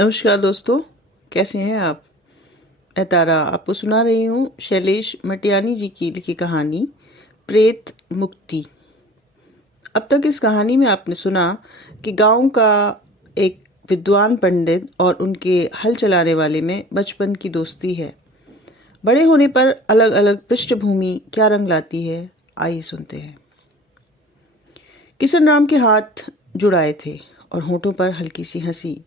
नमस्कार दोस्तों, कैसे हैं आप। मैं तारा आपको सुना रही हूँ शैलेश मटियानी जी की लिखी कहानी प्रेत मुक्ति। अब तक इस कहानी में आपने सुना कि गांव का एक विद्वान पंडित और उनके हल चलाने वाले में बचपन की दोस्ती है। बड़े होने पर अलग अलग पृष्ठभूमि क्या रंग लाती है, आइए सुनते हैं। किशन राम के हाथ जुड़ाए थे और होठों पर हल्की सी हंसी।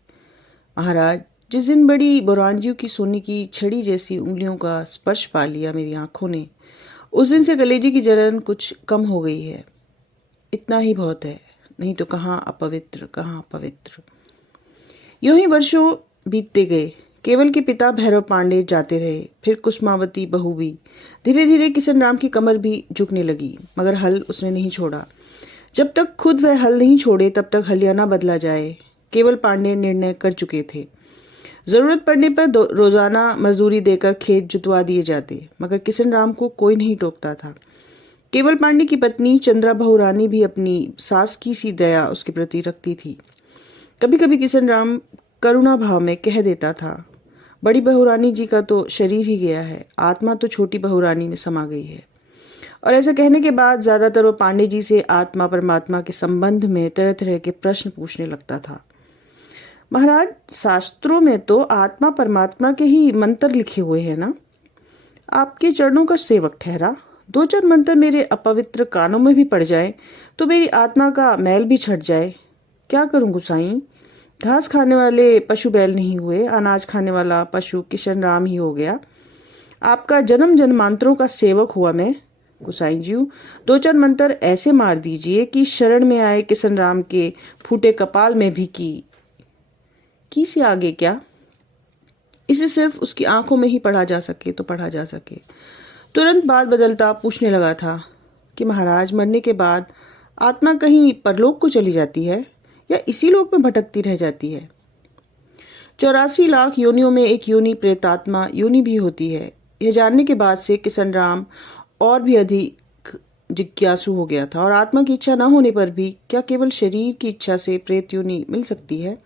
महाराज, जिस दिन बड़ी बुरानजियों की सोने की छड़ी जैसी उंगलियों का स्पर्श पा लिया मेरी आंखों ने, उस दिन से कलेजे की जलन कुछ कम हो गई है। इतना ही बहुत है, नहीं तो कहाँ अपवित्र कहाँ अपवित्र। यूं ही वर्षों बीतते गए। केवल के पिता भैरव पांडे जाते रहे, फिर कुसुमावती बहू भी। धीरे धीरे किशन राम की कमर भी झुकने लगी, मगर हल उसने नहीं छोड़ा। जब तक खुद वह हल नहीं छोड़े तब तक हलियाना बदला जाए, केवल पांडे निर्णय कर चुके थे। जरूरत पड़ने पर रोजाना मजदूरी देकर खेत जुतवा दिए जाते, मगर किशन राम को कोई नहीं टोकता था। केवल पांडे की पत्नी चंद्रा बहुरानी भी अपनी सास की सी दया उसके प्रति रखती थी। कभी कभी किशन राम करुणा भाव में कह देता था, बड़ी बहुरानी जी का तो शरीर ही गया है, आत्मा तो छोटी बहुरानी में समा गई है। और ऐसा कहने के बाद ज्यादातर वो पांडे जी से आत्मा परमात्मा के संबंध में तरह तरह के प्रश्न पूछने लगता था। महाराज, शास्त्रों में तो आत्मा परमात्मा के ही मंत्र लिखे हुए हैं ना। आपके चरणों का सेवक ठहरा, दो चार मंत्र मेरे अपवित्र कानों में भी पड़ जाए तो मेरी आत्मा का मैल भी छट जाए। क्या करूं गुसाई, घास खाने वाले पशु बैल नहीं हुए, अनाज खाने वाला पशु किशन राम ही हो गया। आपका जन्म जन्मांतरों का सेवक हुआ मैं। गुसाई जी, दो चार मंत्र ऐसे मार दीजिए कि शरण में आए किशन राम के फूटे कपाल में भी की से आगे क्या, इसे सिर्फ उसकी आंखों में ही पढ़ा जा सके तो पढ़ा जा सके। तुरंत बात बदलता पूछने लगा था कि महाराज, मरने के बाद आत्मा कहीं परलोक को चली जाती है या इसी लोक में भटकती रह जाती है। 84 लाख योनियों में एक योनि प्रेतात्मा योनि भी होती है। यह जानने के बाद से किशन राम और भी अधिक जिज्ञासु हो गया था। और आत्मा की इच्छा न होने पर भी क्या केवल शरीर की इच्छा से प्रेत योनि मिल सकती है।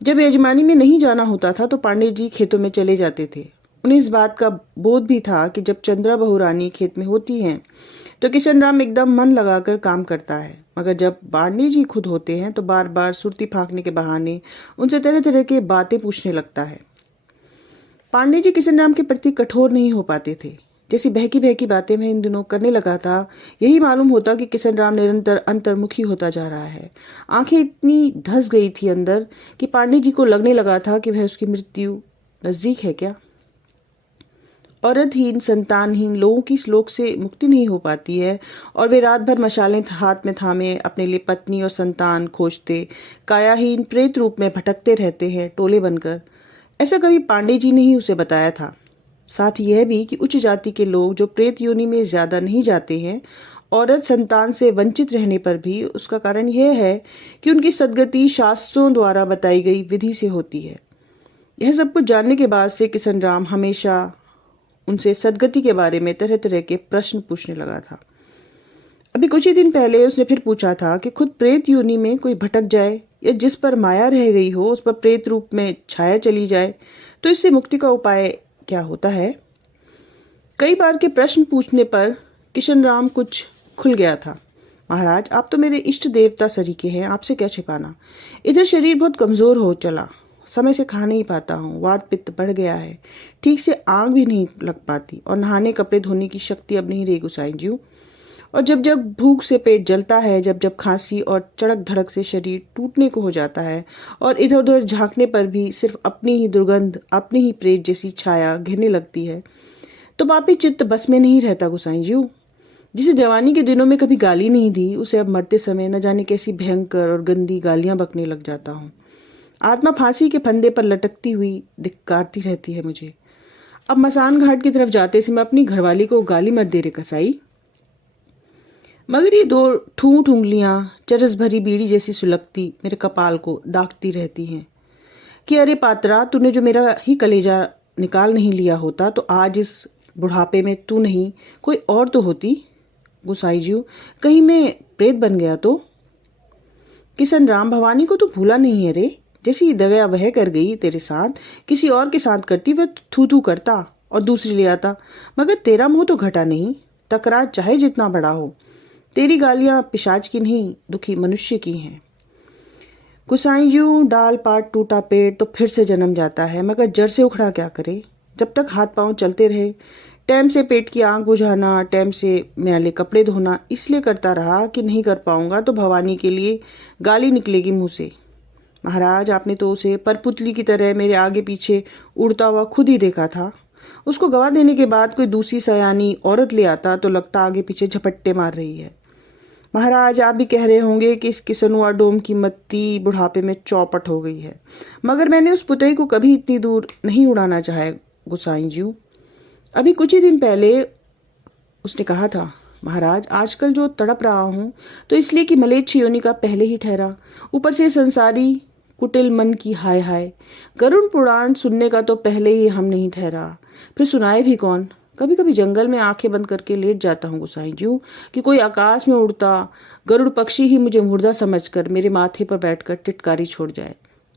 जब यजमानी में नहीं जाना होता था तो पांडे जी खेतों में चले जाते थे। उन्हें इस बात का बोध भी था कि जब चंद्रा बहुरानी खेत में होती हैं तो किशन राम एकदम मन लगाकर काम करता है, मगर जब पांडे जी खुद होते हैं तो बार बार सुरती फांकने के बहाने उनसे तरह तरह के बातें पूछने लगता है। पांडे जी किशन राम के प्रति कठोर नहीं हो पाते थे। जैसी बहकी बहकी बातें मैं इन दिनों करने लगा था, यही मालूम होता कि किशन राम निरंतर अंतर्मुखी होता जा रहा है। आंखें इतनी धंस गई थी अंदर कि पांडे जी को लगने लगा था कि वह उसकी मृत्यु नजदीक है क्या। औरतहीन संतानहीन लोगों की इस लोक से मुक्ति नहीं हो पाती है और वे रात भर मशालें हाथ में थामे अपने लिए पत्नी और संतान खोजते कायाहीन प्रेत रूप में भटकते रहते हैं टोले बनकर। ऐसा कभी पांडे जी ने ही उसे बताया था। साथ ही यह भी कि उच्च जाति के लोग जो प्रेत योनि में ज्यादा नहीं जाते हैं, औरत संतान से वंचित रहने पर भी, उसका कारण यह है कि उनकी सद्गति शास्त्रों द्वारा बताई गई विधि से होती है। यह सब कुछ जानने के बाद से किशन राम हमेशा उनसे सद्गति के बारे में तरह तरह के प्रश्न पूछने लगा था। अभी कुछ ही दिन पहले उसने फिर पूछा था कि खुद प्रेत योनि में कोई भटक जाए या जिस पर माया रह गई हो उस पर प्रेत रूप में छाया चली जाए तो इससे मुक्ति का उपाय क्या होता है। कई बार के प्रश्न पूछने पर किशन राम कुछ खुल गया था। महाराज, आप तो मेरे इष्ट देवता सरीखे हैं, आपसे क्या छिपाना। इधर शरीर बहुत कमजोर हो चला, समय से खा नहीं पाता हूँ, वात पित्त बढ़ गया है, ठीक से आंख भी नहीं लग पाती और नहाने कपड़े धोने की शक्ति अब नहीं रही गुसाई जी। और जब जब भूख से पेट जलता है, जब जब खांसी और चड़क धड़क से शरीर टूटने को हो जाता है और इधर उधर झांकने पर भी सिर्फ अपनी ही दुर्गंध, अपनी ही प्रेत जैसी छाया घिरने लगती है, तो पापी चित्त बस में नहीं रहता गुसाई जी। जिसे जवानी के दिनों में कभी गाली नहीं दी, उसे अब मरते समय न जाने कैसी भयंकर और गंदी गालियां बकने लग जाता हूँ। आत्मा फांसी के फंदे पर लटकती हुई धिक्कारती रहती है मुझे। अब मसान घाट की तरफ जाते समय अपनी घरवाली को गाली मत दे रे कसाई। मगर ये दो ठूंठ उंगलियां चरस भरी बीड़ी जैसी सुलगती मेरे कपाल को दागती रहती हैं कि अरे पात्रा, तूने जो मेरा ही कलेजा निकाल नहीं लिया होता तो आज इस बुढ़ापे में तू नहीं कोई और तो होती। गुसाई जी, कहीं मैं प्रेत बन गया तो। किशन राम, भवानी को तो भूला नहीं है रे, जैसी दगा वह कर गई तेरे साथ, किसी और के साथ करती वह थू थू करता और दूसरी ले आता, मगर तेरा मुंह तो घटा नहीं। तकरार चाहे जितना बड़ा हो, तेरी गालियां पिशाच की नहीं, दुखी मनुष्य की हैं। गुसाई यूं डाल पाट टूटा पेट तो फिर से जन्म जाता है, मगर जड़ से उखड़ा क्या करे। जब तक हाथ पांव चलते रहे, टाइम से पेट की आग बुझाना, टाइम से मैले कपड़े धोना इसलिए करता रहा कि नहीं कर पाऊंगा तो भवानी के लिए गाली निकलेगी मुंह से। महाराज, आपने तो उसे परपुतली की तरह मेरे आगे पीछे उड़ता हुआ खुद ही देखा था। उसको गवा देने के बाद कोई दूसरी सयानी औरत ले आता तो लगता आगे पीछे झपट्टे मार रही है। महाराज, आप भी कह रहे होंगे कि इस किसनुआ डोम की मत्ती बुढ़ापे में चौपट हो गई है, मगर मैंने उस पुतई को कभी इतनी दूर नहीं उड़ाना चाहा गुसाई जी। अभी कुछ ही दिन पहले उसने कहा था, महाराज आजकल जो तड़प रहा हूं तो इसलिए कि मलेच्छ योनि का पहले ही ठहरा, ऊपर से संसारी कुटिल मन की हाय हाय। गरुड़ पुराण सुनने का तो पहले ही हम नहीं ठहरा, फिर सुनाए भी कौन। कभी कभी जंगल में आंखें बंद करके लेट जाता हूँ गुसाई जी कि कोई आकाश में उड़ता गरुड़ पक्षी ही मुझे मुर्दा समझकर मेरे माथे पर बैठकर टिटकारी छोड़ जाए।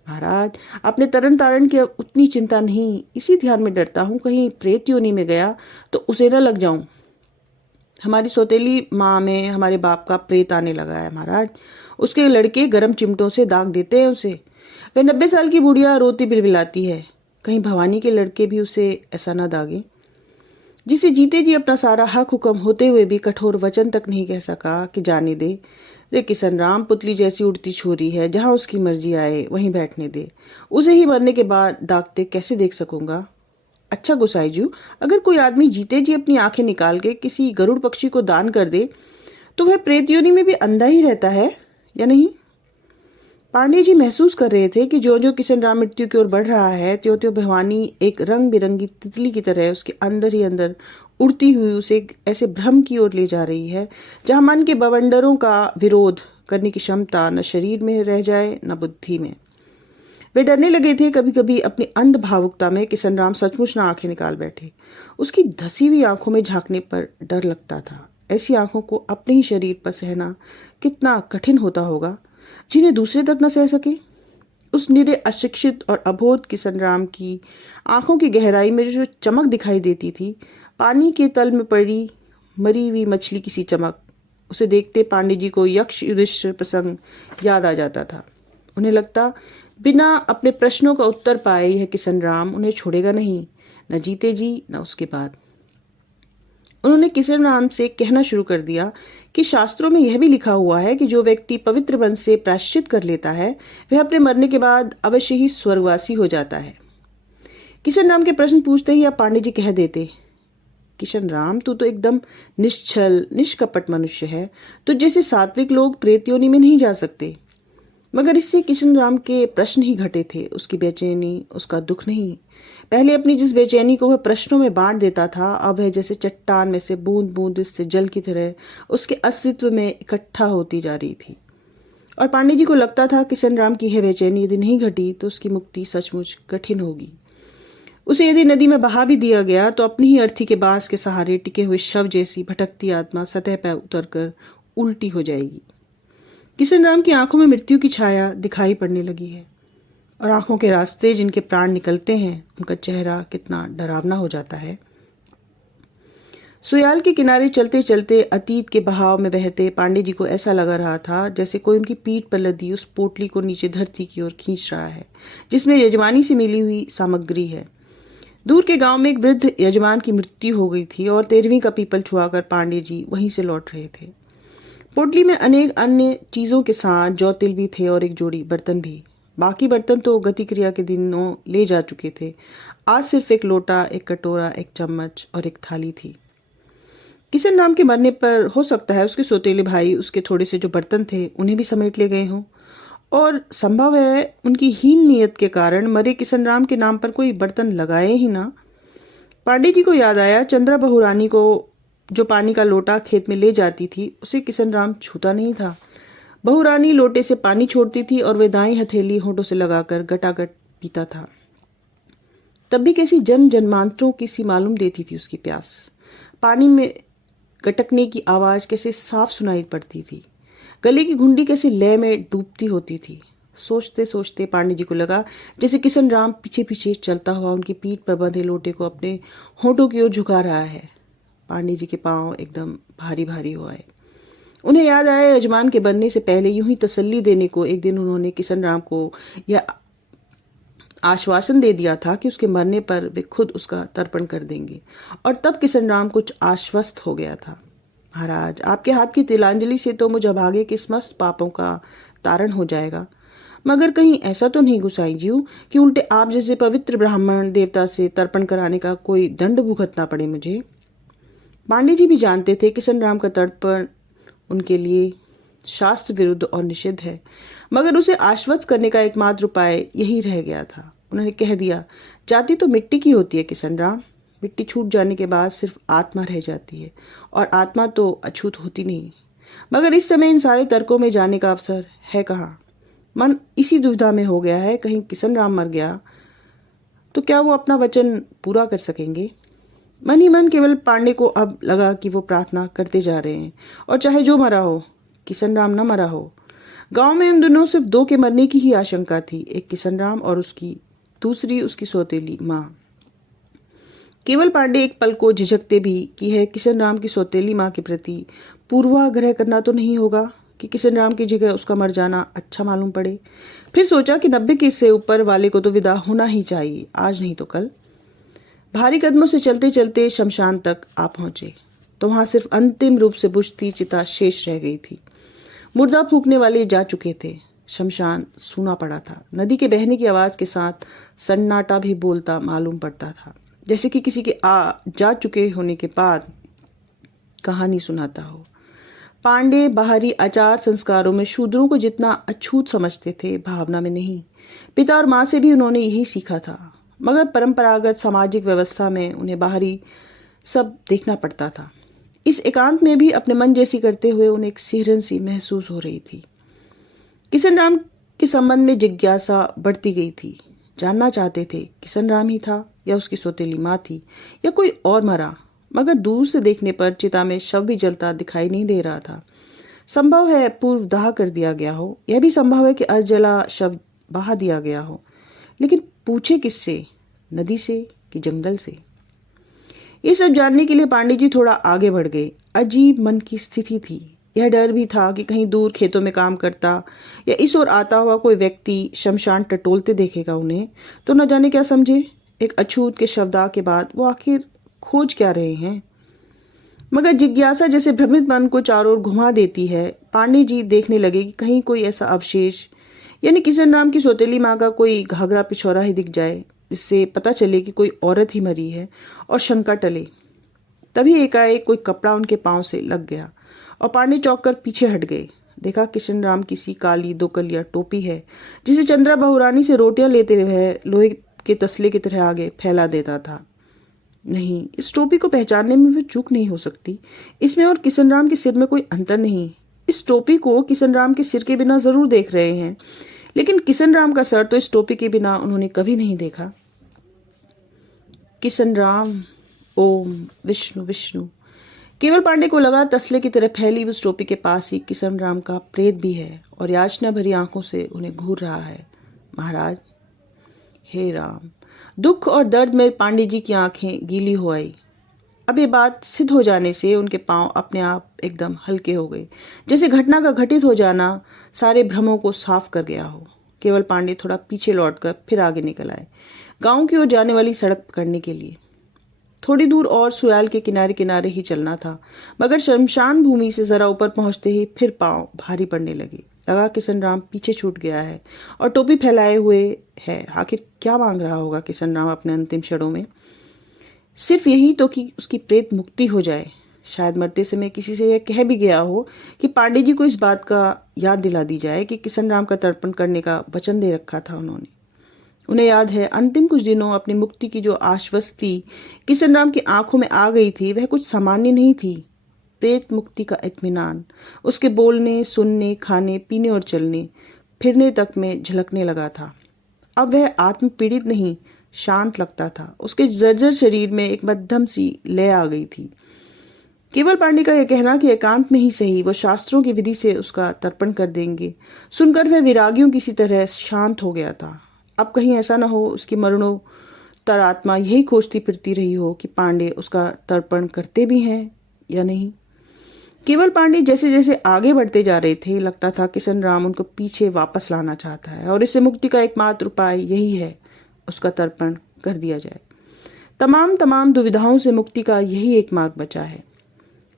महाराज, अपने तरन तारण की उतनी चिंता नहीं, इसी ध्यान में डरता हूँ कहीं प्रेत योनि में गया तो उसे न लग जाऊं। हमारी सौतेली माँ में हमारे बाप का प्रेत आने लगा है महाराज। उसके लड़के गर्म चिमटों से दाग देते हैं उसे। वह 90 साल की बुढ़िया रोती बिलबिलाती है, कहीं भवानी के लड़के भी उसे ऐसा न दागे। जिसे जीते जी अपना सारा हक हुक्म होते हुए भी कठोर वचन तक नहीं कह सका कि जाने दे। रे किशन राम, पुतली जैसी उड़ती छोरी है, जहां उसकी मर्जी आए वहीं बैठने दे। उसे ही मरने के बाद दागते कैसे देख सकूंगा। अच्छा गुसाई जी, अगर कोई आदमी जीते जी अपनी आंखें निकाल के किसी गरुड़ पक्षी को दान कर दे तो वह प्रेत योनि में भी अंधा ही रहता है या नहीं। पांडे जी महसूस कर रहे थे कि जो जो किशन राम मृत्यु की ओर बढ़ रहा है, त्यों त्यों भवानी एक रंग बिरंगी तितली की तरह उसके अंदर ही अंदर उड़ती हुई उसे एक ऐसे भ्रम की ओर ले जा रही है जहां मन के बवंडरों का विरोध करने की क्षमता न शरीर में रह जाए न बुद्धि में। वे डरने लगे थे कभी कभी अपनी अंध भावुकता में किशन राम सचमुच न आंखें निकाल बैठे। उसकी धसी हुई आंखों में झांकने पर डर लगता था। ऐसी आंखों को अपने ही शरीर पर सहना कितना कठिन होता होगा, जिन्हें दूसरे तक न सह सके। उस निरे अशिक्षित और अबोध किशन राम की आंखों की गहराई में जो चमक दिखाई देती थी, पानी के तल में पड़ी मरी हुई मछली की सी चमक, उसे देखते पांडे जी को यक्ष युधिष्ठिर प्रसंग याद आ जाता था। उन्हें लगता बिना अपने प्रश्नों का उत्तर पाए यह किशन राम उन्हें छोड़ेगा नहीं, न जीते जी न उसके बाद। उन्होंने किशन राम से कहना शुरू कर दिया कि शास्त्रों में यह भी लिखा हुआ है कि जो व्यक्ति पवित्र वन से प्रायश्चित कर लेता है वह अपने मरने के बाद अवश्य ही स्वर्गवासी हो जाता है। किशन राम के प्रश्न पूछते ही अब पांडे जी कह देते, किशन राम, तू तो एकदम निश्चल निष्कपट मनुष्य है, तो जैसे सात्विक लोग प्रेत योनि में नहीं जा सकते। मगर इससे किशन राम के प्रश्न ही घटे थे, उसकी बेचैनी, उसका दुख नहीं। पहले अपनी जिस बेचैनी को वह प्रश्नों में बांट देता था, अब वह जैसे चट्टान में से बूंद बूंद से जल की तरह उसके अस्तित्व में इकट्ठा होती जा रही थी। और पांडे जी को लगता था किशन राम की यह बेचैनी यदि नहीं घटी तो उसकी मुक्ति सचमुच कठिन होगी। उसे यदि नदी में बहा भी दिया गया तो अपनी ही अर्थी के बांस के सहारे टिके हुए शव जैसी भटकती आत्मा सतह पर उतरकर उल्टी हो जाएगी। किशन राम की आंखों में मृत्यु की छाया दिखाई पड़ने लगी है, और आंखों के रास्ते जिनके प्राण निकलते हैं उनका चेहरा कितना डरावना हो जाता है। सुयाल के किनारे चलते चलते अतीत के बहाव में बहते पांडे जी को ऐसा लगा रहा था जैसे कोई उनकी पीठ पर लदी उस पोटली को नीचे धरती की ओर खींच रहा है जिसमें यजमानी से मिली हुई सामग्री है। दूर के गांव में एक वृद्ध यजमान की मृत्यु हो गई थी और 13वीं का पीपल छुआकर पांडे जी वहीं से लौट रहे थे। पोटली में अनेक अन्य चीजों के साथ जौ तिल भी थे और एक जोड़ी बर्तन भी। बाकी बर्तन तो गति क्रिया के दिनों ले जा चुके थे। आज सिर्फ एक लोटा, एक कटोरा, एक चम्मच और एक थाली थी। किशन राम के मरने पर हो सकता है उसके सौतेले भाई उसके थोड़े से जो बर्तन थे उन्हें भी समेट ले गए हों, और संभव है उनकी हीन नियत के कारण मरे किशन राम के नाम पर कोई बर्तन लगाए ही ना। पांडे जी को याद आया चंद्रा बहुरानी को जो पानी का लोटा खेत में ले जाती थी उसे किशन राम छूता नहीं था। बहुरानी लोटे से पानी छोड़ती थी और वे दाई हथेली होठों से लगाकर गटागट पीता था। तब भी कैसी जन्म जन्मांतरों की सी मालूम देती थी उसकी प्यास। पानी में गटकने की आवाज कैसे साफ सुनाई पड़ती थी, गले की घुंडी कैसे लय में डूबती होती थी। सोचते सोचते पांडे जी को लगा जैसे किशन राम पीछे पीछे चलता हुआ उनकी पीठ पर बंधे लोटे को अपने होठों की ओर झुका रहा है। पांडे जी के पांव एकदम भारी भारी हो आए। उन्हें याद आया यजमान के बनने से पहले यूं ही तसल्ली देने को एक दिन उन्होंने किशन राम को यह आश्वासन दे दिया था कि उसके मरने पर वे खुद उसका तर्पण कर देंगे, और तब किशन राम कुछ आश्वस्त हो गया था। महाराज, आपके हाथ की तिलांजलि से तो मुझ अभागे के समस्त पापों का तारण हो जाएगा, मगर कहीं ऐसा तो नहीं गुसाई जीव कि उल्टे आप जैसे पवित्र ब्राह्मण देवता से तर्पण कराने का कोई दंड भुगतना पड़े मुझे। पांडे जी भी जानते थे किशन राम का तर्पण उनके लिए शास्त्र विरुद्ध और निषिद्ध है, मगर उसे आश्वस्त करने का एकमात्र उपाय यही रह गया था। उन्होंने कह दिया, जाति तो मिट्टी की होती है किशन राम, मिट्टी छूट जाने के बाद सिर्फ आत्मा रह जाती है, और आत्मा तो अछूत होती नहीं। मगर इस समय इन सारे तर्कों में जाने का अवसर है कहाँ। मन इसी दुविधा में हो गया है, कहीं किशन राम मर गया तो क्या वो अपना वचन पूरा कर सकेंगे। मन ही मन केवल पांडे को अब लगा कि वो प्रार्थना करते जा रहे हैं, और चाहे जो मरा हो, किशन राम न मरा हो। गांव में उन दोनों सिर्फ दो के मरने की ही आशंका थी, एक किशन राम और दूसरी उसकी सौतेली माँ। केवल पांडे एक पल को झिझकते भी कि है किशन राम की सौतेली माँ के प्रति पूर्वाग्रह करना तो नहीं होगा कि किशन राम की जगह उसका मर जाना अच्छा मालूम पड़े। फिर सोचा कि 90 के इससे ऊपर वाले को तो विदा होना ही चाहिए, आज नहीं तो कल। भारी कदमों से चलते चलते शमशान तक आ पहुंचे तो वहां सिर्फ अंतिम रूप से बुझती चिता शेष रह गई थी। मुर्दा फूकने वाले जा चुके थे। शमशान सूना पड़ा था। नदी के बहने की आवाज के साथ सन्नाटा भी बोलता मालूम पड़ता था, जैसे कि किसी के जा चुके होने के बाद कहानी सुनाता हो। पांडे बाहरी आचार संस्कारों में शूद्रों को जितना अछूत समझते थे, भावना में नहीं। पिता और माँ से भी उन्होंने यही सीखा था, मगर परंपरागत सामाजिक व्यवस्था में उन्हें बाहरी सब देखना पड़ता था। इस एकांत में भी अपने मन जैसी करते हुए उन्हें एक सिहरन सी महसूस हो रही थी। किशन राम के संबंध में जिज्ञासा बढ़ती गई थी। जानना चाहते थे किशन राम ही था या उसकी सौतेली माँ थी या कोई और मरा, मगर दूर से देखने पर चिता में शव भी जलता दिखाई नहीं दे रहा था। संभव है पूर्व दाह कर दिया गया हो, यह भी संभव है कि अजला शव बहा दिया गया हो, लेकिन पूछे किससे, नदी से कि जंगल से। ये सब जानने के लिए पांडे जी थोड़ा आगे बढ़ गए। अजीब मन की स्थिति थी। यह डर भी था कि कहीं दूर खेतों में काम करता या इस ओर आता हुआ कोई व्यक्ति शमशान टटोलते देखेगा उन्हें तो न जाने क्या समझे। एक अछूत के शवदाह के बाद वो आखिर खोज क्या रहे हैं। मगर जिज्ञासा जैसे भ्रमित मन को चारों ओर घुमा देती है। पांडे जी देखने लगे कि कहीं कोई ऐसा अवशेष, यानी किशन राम की सौतेली माँ का कोई घाघरा पिछौरा ही दिख जाए, जिससे पता चले कि कोई औरत ही मरी है और शंका टले। तभी एकाएक कोई कपड़ा उनके पांव से लग गया और पांडे चौंक कर पीछे हट गए। देखा किशन राम किसी काली दोकलिया टोपी है जिसे चंद्रा बहुरानी से रोटियां लेते हुए लोहे के तसले की तरह आगे फैला देता था। नहीं, इस टोपी को पहचानने में भी चूक नहीं हो सकती। इसमें और किशन राम के सिर में कोई अंतर नहीं। इस टोपी को किशन राम के सिर के बिना जरूर देख रहे हैं, लेकिन किशन राम का सर तो इस टोपी के बिना उन्होंने कभी नहीं देखा। किशन राम, ओम विष्णु विष्णु। केवल पांडे को लगा तसले की तरह फैली उस टोपी के पास ही किशन राम का प्रेत भी है और याचना भरी आंखों से उन्हें घूर रहा है। महाराज, हे राम। दुख और दर्द में पांडे जी की आंखें गीली हो आई। अब ये बात सिद्ध हो जाने से उनके पांव अपने आप एकदम हल्के हो गए, जैसे घटना का घटित हो जाना सारे भ्रमों को साफ कर गया हो। केवल पांडे थोड़ा पीछे लौटकर फिर आगे निकल आए, गांव की ओर जाने वाली सड़क पकड़ने के लिए। थोड़ी दूर और सुयाल के किनारे किनारे ही चलना था, मगर शमशान भूमि से जरा ऊपर पहुंचते ही फिर पांव भारी पड़ने लगे। लगा किशन राम पीछे छूट गया है और टोपी फैलाए हुए है। आखिर क्या मांग रहा होगा किशन राम अपने अंतिम क्षणों में? सिर्फ यही तो कि उसकी प्रेत मुक्ति हो जाए। शायद मरते समय किसी से यह कह भी गया हो कि पांडे जी को इस बात का याद दिला दी जाए कि किशन राम का तर्पण करने का वचन दे रखा था उन्होंने। उन्हें याद है अंतिम कुछ दिनों अपनी मुक्ति की जो आश्वस्ति किशन राम की आंखों में आ गई थी, वह कुछ सामान्य नहीं थी। प्रेत मुक्ति का इत्मीनान उसके बोलने, सुनने, खाने, पीने और चलने फिरने तक में झलकने लगा था। अब वह आत्म पीड़ित नहीं, शांत लगता था। उसके जर्जर शरीर में एक मध्यम सी लय आ गई थी। केवल पांडे का यह कहना कि एकांत में ही सही वो शास्त्रों की विधि से उसका तर्पण कर देंगे, सुनकर वह विरागियों किसी तरह शांत हो गया था। अब कहीं ऐसा न हो उसकी मरणोत्तर आत्मा यही खोजती फिरती रही हो कि पांडे उसका तर्पण करते भी हैं या नहीं। केवल पांडे जैसे जैसे आगे बढ़ते जा रहे थे, लगता था किशन राम उनको पीछे वापस लाना चाहता है और इससे मुक्ति का एकमात्र उपाय यही है, उसका तर्पण कर दिया जाए। तमाम दुविधाओं से मुक्ति का यही एक मार्ग बचा है।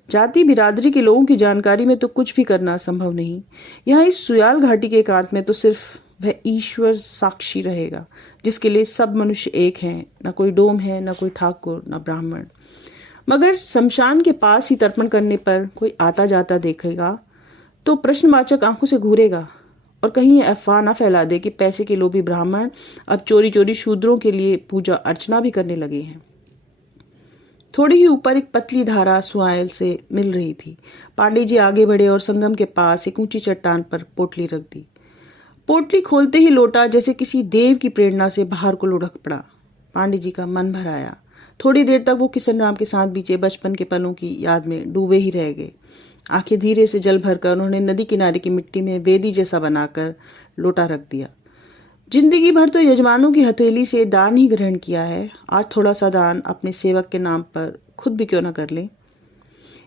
जाति बिरादरी के लोगों की जानकारी में तो कुछ भी करना संभव नहीं। यहाँ इस सुयाल घाटी के एकांत में तो सिर्फ वह ईश्वर साक्षी रहेगा, जिसके लिए सब मनुष्य एक हैं, न कोई डोम है, न कोई ठाकुर, न ब्राह्मण। मगर शमशान के पास ही तर्पण करने पर कोई आता जाता देखेगा तो प्रश्नवाचक आंखों से घूरेगा और कहीं ये अफवाह न फैला दे कि पैसे के लोभी ब्राह्मण अब चोरी चोरी शूद्रों के लिए पूजा अर्चना भी करने लगे हैं। थोड़ी ही ऊपर एक पतली धारा सुआल से मिल रही थी। पांडे जी आगे बढ़े और संगम के पास एक ऊंची चट्टान पर पोटली रख दी। पोटली खोलते ही लोटा जैसे किसी देव की प्रेरणा से बाहर को लुढ़क पड़ा। पांडे जी का मन भर आया। थोड़ी देर तक वो किशन राम के साथ बीते बचपन के पलों की याद में डूबे ही रह गए। आंखें धीरे से जल भरकर उन्होंने नदी किनारे की मिट्टी में वेदी जैसा बनाकर लोटा रख दिया। जिंदगी भर तो यजमानों की हथेली से दान ही ग्रहण किया है, आज थोड़ा सा दान अपने सेवक के नाम पर खुद भी क्यों न कर ले।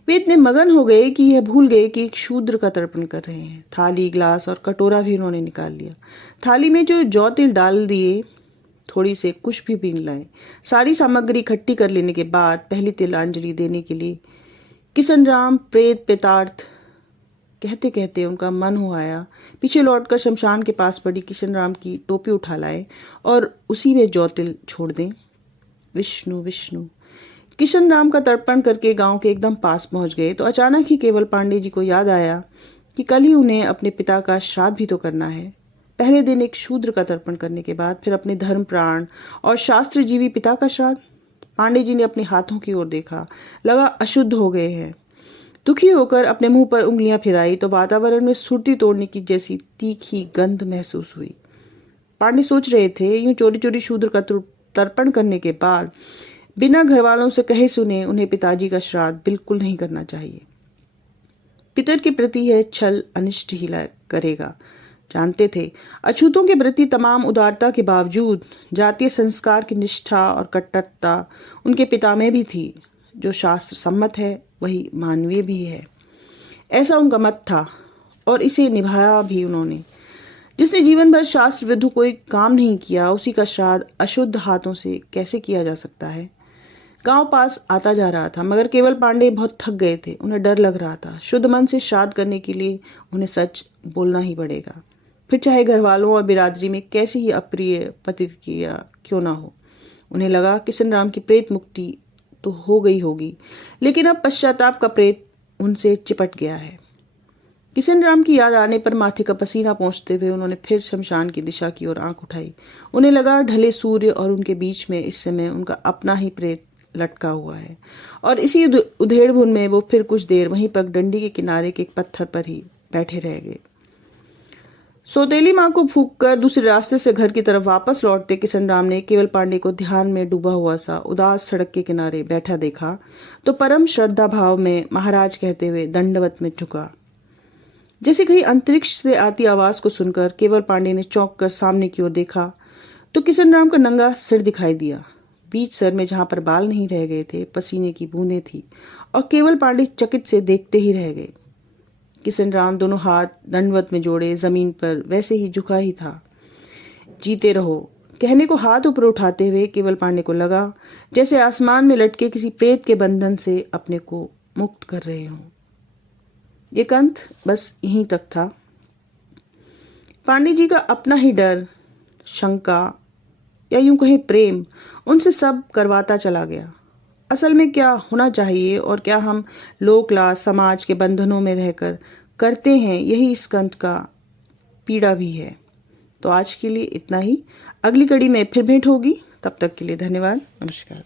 वे इतने मगन हो गए कि यह भूल गए कि एक शूद्र का तर्पण कर रहे हैं। थाली, ग्लास और कटोरा भी उन्होंने निकाल लिया। थाली में जो जौ तिल डाल दिए, थोड़ी से कुछ भी पीन लाए। सारी सामग्री इकट्ठी कर लेने के बाद पहली तिलांजलि देने के लिए किशन राम प्रेत पेतार्थ कहते कहते उनका मन हो आया। पीछे लौटकर शमशान के पास पड़ी किशन राम की टोपी उठा लाए और उसी में ज्योतिल छोड़ दें। विष्णु विष्णु। किशन राम का तर्पण करके गांव के एकदम पास पहुंच गए तो अचानक ही केवल पांडे जी को याद आया कि कल ही उन्हें अपने पिता का श्राद्ध भी तो करना है। पहले दिन एक शूद्र का तर्पण करने के बाद फिर अपने धर्म प्राण और शास्त्र जीवी पिता का श्राद्ध। पांडे जी ने अपने हाथों की ओर देखा, लगा अशुद्ध हो गए हैं। दुखी होकर अपने मुंह पर उंगलियां फिराई तो वातावरण में सुरती तोड़ने की जैसी तीखी गंध महसूस हुई। पांडे सोच रहे थे, यूं चोरी चोरी शूद्र का तर्पण करने के बाद बिना घर वालों से कहे सुने उन्हें पिताजी का श्राद्ध बिल्कुल नहीं करना चाहिए। पितर के प्रति यह छल अनिष्ट ही करेगा। जानते थे अछूतों के प्रति तमाम उदारता के बावजूद जातीय संस्कार की निष्ठा और कट्टरता उनके पिता में भी थी। जो शास्त्र सम्मत है वही मानवीय भी है, ऐसा उनका मत था और इसे निभाया भी उन्होंने। जिसने जीवन भर शास्त्र विरुद्ध कोई काम नहीं किया, उसी का श्राद्ध अशुद्ध हाथों से कैसे किया जा सकता है। गांव पास आता जा रहा था, मगर केवल पांडे बहुत थक गए थे। उन्हें डर लग रहा था। शुद्ध मन से श्राद्ध करने के लिए उन्हें सच बोलना ही पड़ेगा, फिर चाहे घर वालों और बिरादरी में कैसी ही अप्रिय प्रतिक्रिया क्यों ना हो। उन्हें लगा किशन राम की प्रेत मुक्ति तो हो गई होगी, लेकिन अब पश्चाताप का प्रेत उनसे चिपट गया है। किशन राम की याद आने पर माथे का पसीना पहुंचते हुए उन्होंने फिर शमशान की दिशा की ओर आंख उठाई। उन्हें लगा ढले सूर्य और उनके बीच में इस समय उनका अपना ही प्रेत लटका हुआ है और इसी उधेड़बुन में वो फिर कुछ देर वहीं पगडंडी के किनारे के एक पत्थर पर ही बैठे रह गए। सौतेली मां को फूंक कर दूसरे रास्ते से घर की तरफ वापस लौटते किशन राम ने केवल पांडे को ध्यान में डूबा हुआ सा उदास सड़क के किनारे बैठा देखा तो परम श्रद्धा भाव में महाराज कहते हुए दंडवत में झुका। जैसे कहीं अंतरिक्ष से आती आवाज को सुनकर केवल पांडे ने चौंक कर सामने की ओर देखा तो किशन राम का नंगा सिर दिखाई दिया। बीच सर में जहां पर बाल नहीं रह गए थे, पसीने की बूंदें थी और केवल पांडे चकित से देखते ही रह गए। किशन राम दोनों हाथ दंडवत में जोड़े जमीन पर वैसे ही झुका ही था। जीते रहो कहने को हाथ ऊपर उठाते हुए केवल पांडे को लगा जैसे आसमान में लटके किसी प्रेत के बंधन से अपने को मुक्त कर रहे हों। ये कंठ बस यहीं तक था। पांडे जी का अपना ही डर, शंका या यूं कहें प्रेम उनसे सब करवाता चला गया। असल में क्या होना चाहिए और क्या हम लोक-लाज समाज के बंधनों में रहकर करते हैं, यही इस कंठ का पीड़ा भी है। तो आज के लिए इतना ही। अगली कड़ी में फिर भेंट होगी। तब तक के लिए धन्यवाद। नमस्कार।